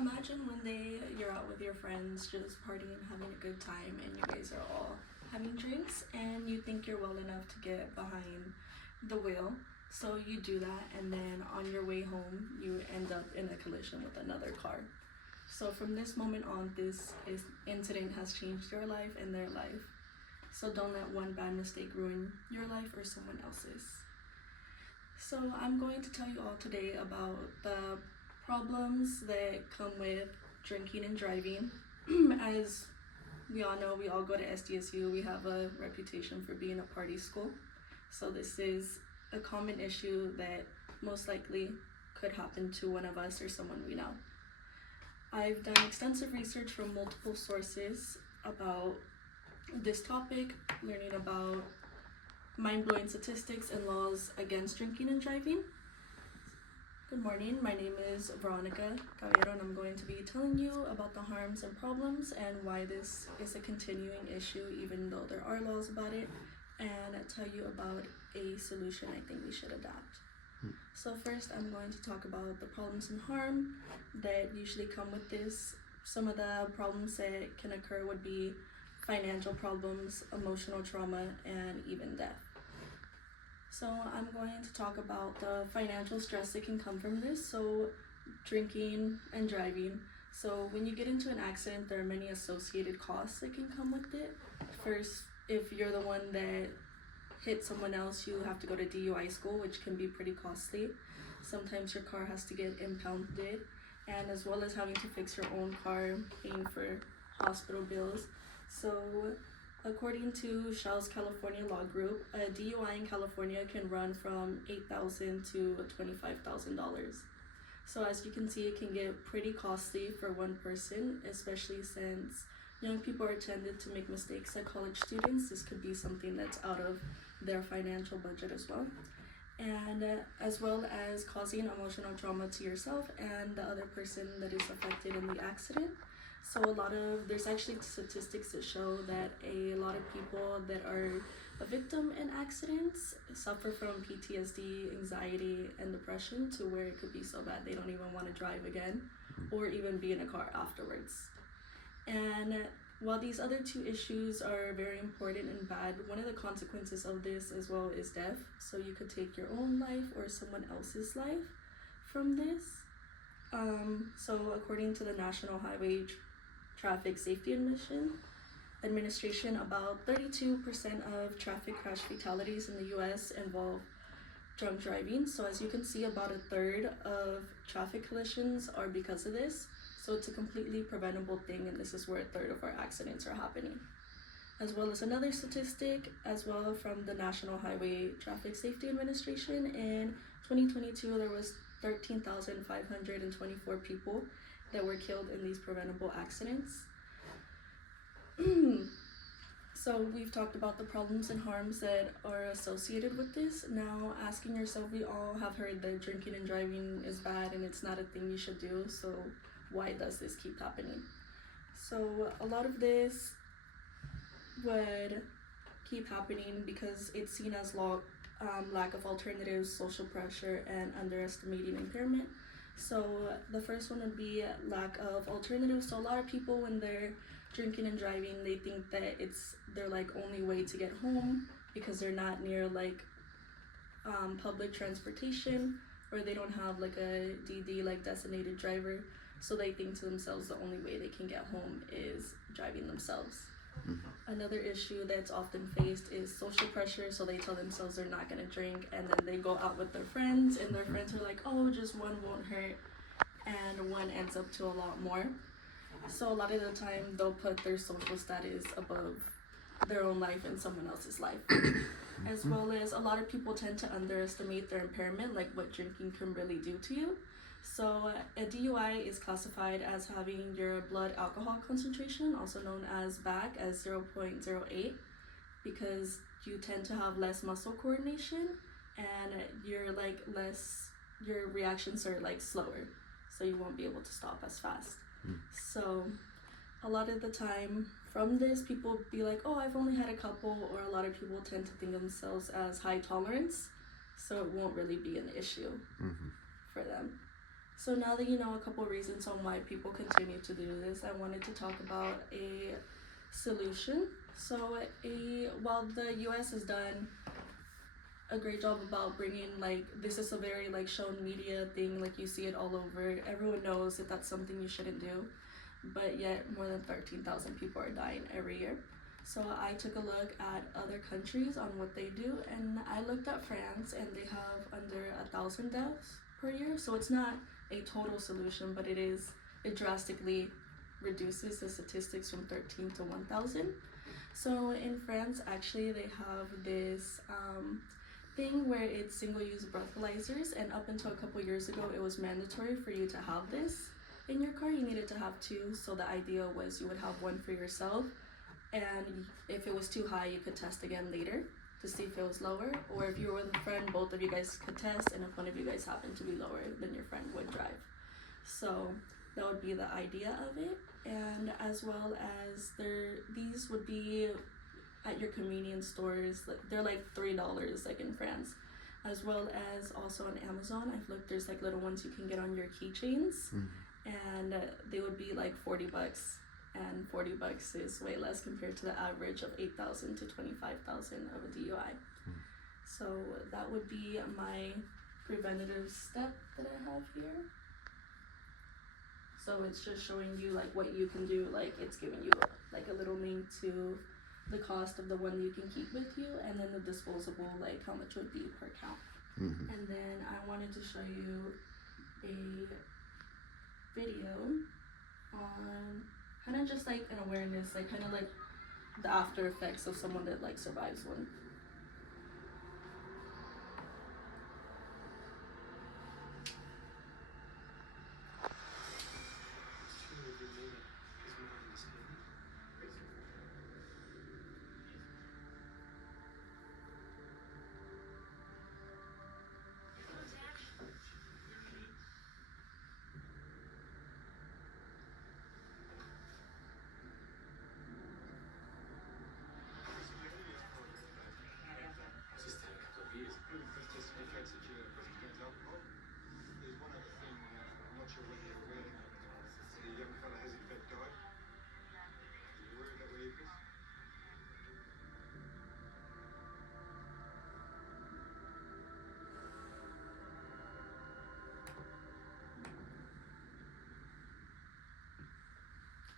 imagine one day you're out with your friends, just partying, having a good time, and you guys are all having drinks, and you think you're well enough to get behind the wheel. So you do that, and then on your way home, you end up in a collision with another car. So from this moment on, incident has changed your life and their life. So don't let one bad mistake ruin your life or someone else's. So I'm going to tell you all today about the problems that come with drinking and driving. As we all know, we all go to SDSU. We have a reputation for being a party school. So this is a common issue that most likely could happen to one of us or someone we know. I've done extensive research from multiple sources about this topic, learning about mind-blowing statistics and laws against drinking and driving. Good morning, my name is Veronica Caballero, and I'm going to be telling you about the harms and problems and why this is a continuing issue even though there are laws about it, and tell you about a solution I think we should adopt. So first, I'm going to talk about the problems and harm that usually come with this. Some of the problems that can occur would be financial problems, emotional trauma, and even death. So I'm going to talk about the financial stress that can come from this. So drinking and driving. So when you get into an accident, there are many associated costs that can come with it. First, if you're the one that hit someone else, you have to go to DUI school, which can be pretty costly. Sometimes your car has to get impounded, and as well as having to fix your own car, paying for hospital bills. So according to Shell's California Law Group, a DUI in California can run from $8,000 to $25,000. So as you can see, it can get pretty costly for one person, especially since young people are tended to make mistakes like college students. This could be something that's out of their financial budget as well. And as well as causing emotional trauma to yourself and the other person that is affected in the accident. So there's actually statistics that show that a lot of people that are a victim in accidents suffer from PTSD, anxiety, and depression to where it could be so bad they don't even want to drive again or even be in a car afterwards. And while these other two issues are very important and bad, one of the consequences of this as well is death. So you could take your own life or someone else's life from this. So according to the National Highway Traffic Safety Administration, about 32% of traffic crash fatalities in the US involve drunk driving. So as you can see, about a third of traffic collisions are because of this. So it's a completely preventable thing, and this is where a third of our accidents are happening. As well as another statistic, as well from the National Highway Traffic Safety Administration, in 2022, there was 13,524 people that were killed in these preventable accidents. So we've talked about the problems and harms that are associated with this. Now asking yourself, we all have heard that drinking and driving is bad and it's not a thing you should do, so why does this keep happening? So a lot of this would keep happening because it's seen as lack of alternatives, social pressure, and underestimating impairment. So the first one would be lack of alternatives. So a lot of people, when they're drinking and driving, they think that it's their only way to get home because they're not near public transportation, or they don't have a DD, designated driver. So they think to themselves the only way they can get home is driving themselves. Another issue that's often faced is social pressure. So they tell themselves they're not going to drink, and then they go out with their friends, and their friends are like, oh, just one won't hurt, and one ends up to a lot more. So a lot of the time they'll put their social status above their own life and someone else's life. As well as a lot of people tend to underestimate their impairment, like what drinking can really do to you. So a DUI is classified as having your blood alcohol concentration, also known as BAC, as 0.08, because you tend to have less muscle coordination, and your reactions are slower, so you won't be able to stop as fast. So a lot of the time from this, people be like, oh, I've only had a couple, or a lot of people tend to think of themselves as high tolerance, so it won't really be an issue for them. So now that you know a couple reasons on why people continue to do this, I wanted to talk about a solution. So while the US has done a great job about bringing, like, this is a very like shown media thing, like you see it all over, everyone knows that that's something you shouldn't do, but yet more than 13,000 people are dying every year. So I took a look at other countries on what they do, and I looked at France, and they have under 1,000 deaths per year. So it's not a total solution, but it drastically reduces the statistics from 13 to 1,000. So in France, actually, they have this thing where it's single-use breathalyzers, and up until a couple years ago, it was mandatory for you to have this in your car. You needed to have two, so the idea was you would have one for yourself, and if it was too high, you could test again later to see if it was lower, or if you were with a friend, both of you guys could test, and if one of you guys happened to be lower, then your friend would drive. So that would be the idea of it. And as well as these would be at your convenience stores. They're like $3 like in France, as well as also on Amazon. I've looked, there's like little ones you can get on your keychains, and they would be like $40, and $40 is way less compared to the average of 8,000 to 25,000 of a DUI. So that would be my preventative step that I have here. So it's just showing you like what you can do, like it's giving you like a little link to the cost of the one you can keep with you, and then the disposable, like how much would be per count. And then I wanted to show you a video on kind of just like an awareness, like kind of like the after effects of someone that like survives one.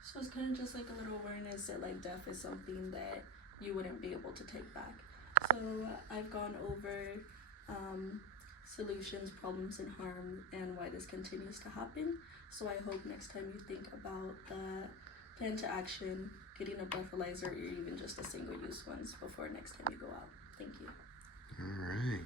So it's kind of just like a little awareness that like death is something that you wouldn't be able to take back. So I've gone over solutions, problems, and harm, and why this continues to happen. So I hope next time you think about the plan to action, getting a breathalyzer, or even just a single-use ones before next time you go out. Thank you. All right.